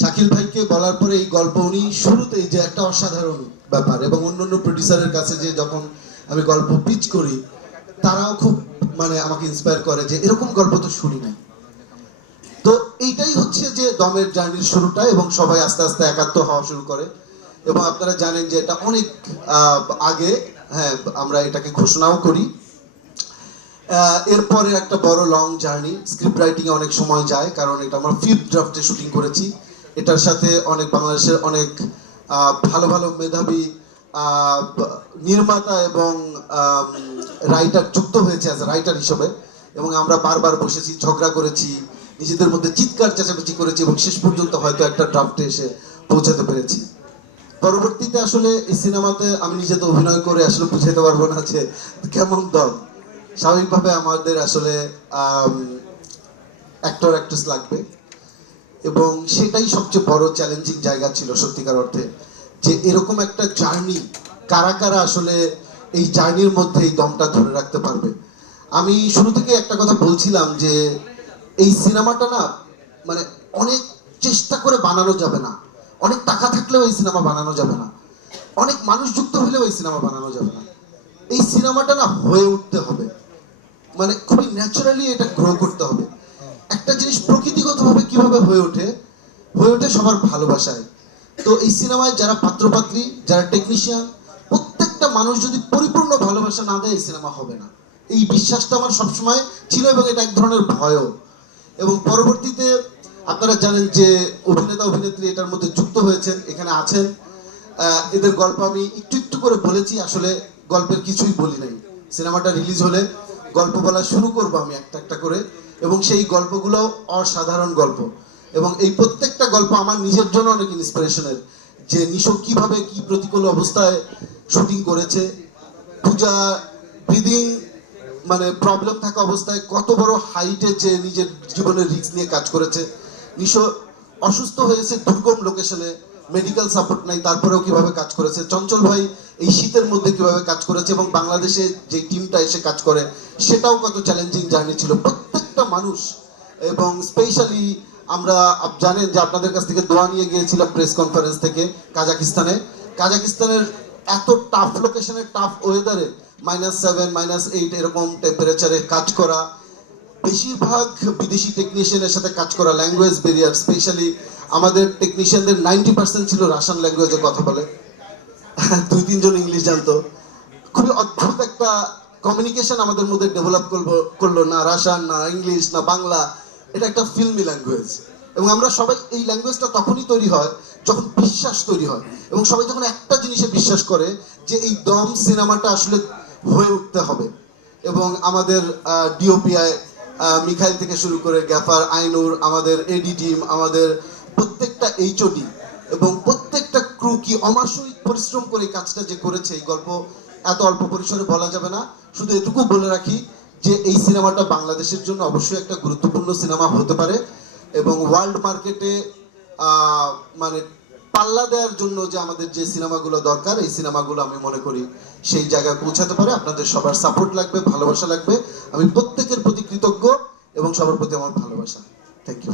শাকিল ভাইকে বলার পরে এই গল্প উনি শুরুতেই যে একটা অসাধারণ ব্যাপার, এবং অন্যান্য প্রডিউসারের কাছে যে যখন আমি গল্প পিচ করি তারাও খুব মানে আমাকে ইন্সপায়ার করে যে এরকম গল্প তো শুনি নাই। তো এইটাই হচ্ছে যে দমের জার্নির শুরুটা, এবং সবাই আস্তে আস্তে একাত্ম হওয়া শুরু করে। এবং আপনারা জানেন যে এটা অনেক আগে, হ্যাঁ, আমরা এটাকে ঘোষণাও করি। এরপরে একটা বড় লং জার্নি, স্ক্রিপ্ট রাইটিং এ অনেক সময় যায়, কারণ এটা আমরা 5th ড্রাফটে শুটিং করেছি। এটার সাথে অনেক বাংলাদেশের অনেক ভালো ভালো মেধাবী নির্মাতা এবং রাইটার যুক্ত হয়েছে অ্যাজ রাইটার হিসেবে, এবং আমরা বারবার বসেছি, ঝগড়া করেছি, নিজেদের মধ্যে চিৎকার চেঁচামেচি করেছি, এবং শেষ পর্যন্ত হয়তো একটা ড্রাফটে এসে পৌঁছাতে পেরেছি। পরবর্তীতে আসলে এই সিনেমাতে আমি নিজে তো অভিনয় করে আসলে বুঝাতে পারবো না যে কেমন দম। স্বাভাবিকভাবে আমাদের আসলে অ্যাক্টর অ্যাক্ট্রেস লাগবে, এবং সেটাই সবচেয়ে বড় চ্যালেঞ্জিং জায়গা ছিল সত্যিকার অর্থে, যে এরকম একটা জার্নি কারা কারা আসলে এই জার্নির মধ্যে এই দমটা ধরে রাখতে পারবে। আমি শুরু থেকে একটা কথা বলছিলাম যে এই সিনেমাটা না মানে অনেক চেষ্টা করে বানানো যাবে না, অনেক টাকা থাকলেও এই সিনেমা বানানো যাবে না, অনেক মানুষ যুক্ত হলেও এই সিনেমা বানানো যাবে না। এই সিনেমাটা না হয়ে উঠতে হবে, মানে খুবই ন্যাচারালি এটা গ্রো করতে হবে। একটা জিনিস প্রকৃতিগতভাবে কিভাবে হয়ে ওঠে সবার ভালোবাসায়। তো এই সিনেমায় যারা পাত্রপাত্রী, যারা টেকনিশিয়ান, প্রত্যেকটা মানুষ যদি পরিপূর্ণ ভালোবাসা না দেয় এই সিনেমা হবে না। এই বিশ্বাসটা আমার সবসময় ছিল, এবং এটা এক ধরনের ভয়ও। এবং পরবর্তীতে আপনারা জানেন যে অভিনেতা অভিনেত্রী এটার মধ্যে যুক্ত হয়েছেন, এখানে আছেন। এদের গল্প আমি একটু একটু করে বলেছি, আসলে গল্পের কিছুই বলি নাই। সিনেমাটা রিলিজ হলে গল্প বলা শুরু করবো আমি একটা একটা করে, এবং সেই গল্পগুলো অসাধারণ গল্প, এবং এই প্রত্যেকটা গল্প আমার নিজের জন্য অনেক ইন্সপিরেশনের। যে নিশো কিভাবে কি প্রতিকূল অবস্থায় শুটিং করেছে, পূজা ব্রিদিং মানে প্রবলেম থাকা অবস্থায় কত বড় হাইটে যে নিজের জীবনের রিস্ক নিয়ে কাজ করেছে, নিশো অসুস্থ হয়েছে দুর্গম লোকেশনে, মেডিকেল সাপোর্ট নাই, তারপরেও কিভাবে কাজ করেছে, চঞ্চল ভাই এই শীতের মধ্যে কিভাবে কাজ করেছে, এবং বাংলাদেশে যে টিমটা এসে কাজ করে সেটাও কত চ্যালেঞ্জিং জার্নি ছিল প্রত্যেকটা মানুষ। এবং স্পেশালি আমরা জানেন যে আপনাদের কাছ থেকে দোয়া নিয়ে গিয়েছিলাম প্রেস কনফারেন্স থেকে কাজাকিস্তানের এত টাফ লোকেশনে, টাফ ওয়েদারে, -7 -8 এরকম টেম্পারেচারে কাজ করা, বেশিরভাগ বিদেশি টেকনিশিয়ানের সাথে কাজ করা, ল্যাঙ্গুয়েজ ব্যারিয়ার, স্পেশালি আমাদের টেকনিশিয়ানদের 90% ছিল রাশিয়ান ল্যাঙ্গুয়েজে কথা বলে, 2-3 জন ইংলিশ জানতো। খুবই অদ্ভুত একটা কমিউনিকেশন আমাদের মধ্যে ডেভেলপ করলো, না রাশিয়ান, না ইংলিশ, না বাংলা, এটা একটা ফিল্মি ল্যাঙ্গুয়েজ। এবং আমরা সবাই এই ল্যাঙ্গুয়েজটা তখনই তৈরি হয় যখন বিশ্বাস তৈরি হয়, এবং সবাই যখন একটা জিনিসে বিশ্বাস করে যে এই দম সিনেমাটা আসলে হয়ে উঠতে হবে। এবং আমাদের ডিওপিআই মিখাইল থেকে শুরু করে গ্যাফার, আইনুর, আমাদের এডি টিম, আমাদের প্রত্যেকটা এইচওডি এবং প্রত্যেকটা ক্রু কি অমাশয়িক পরিশ্রম করে এই কাজটা যে করেছে, এই গল্প এত অল্প পরিসরে বলা যাবে না। শুধু এটুকু বলে রাখি যে এই সিনেমাটা বাংলাদেশের জন্য অবশ্যই একটা গুরুত্বপূর্ণ সিনেমা হতে পারে, এবং ওয়ার্ল্ড মার্কেটে মানে পাল্লা দেওয়ার জন্য যে আমাদের যে সিনেমাগুলো দরকার, এই সিনেমাগুলো আমি মনে করি সেই জায়গায় পৌঁছাতে পারে। আপনাদের সবার সাপোর্ট লাগবে, ভালোবাসা লাগবে। আমি প্রত্যেকের প্রতি কৃতজ্ঞ, এবং সবার প্রতি আমার ভালোবাসা। Thank you.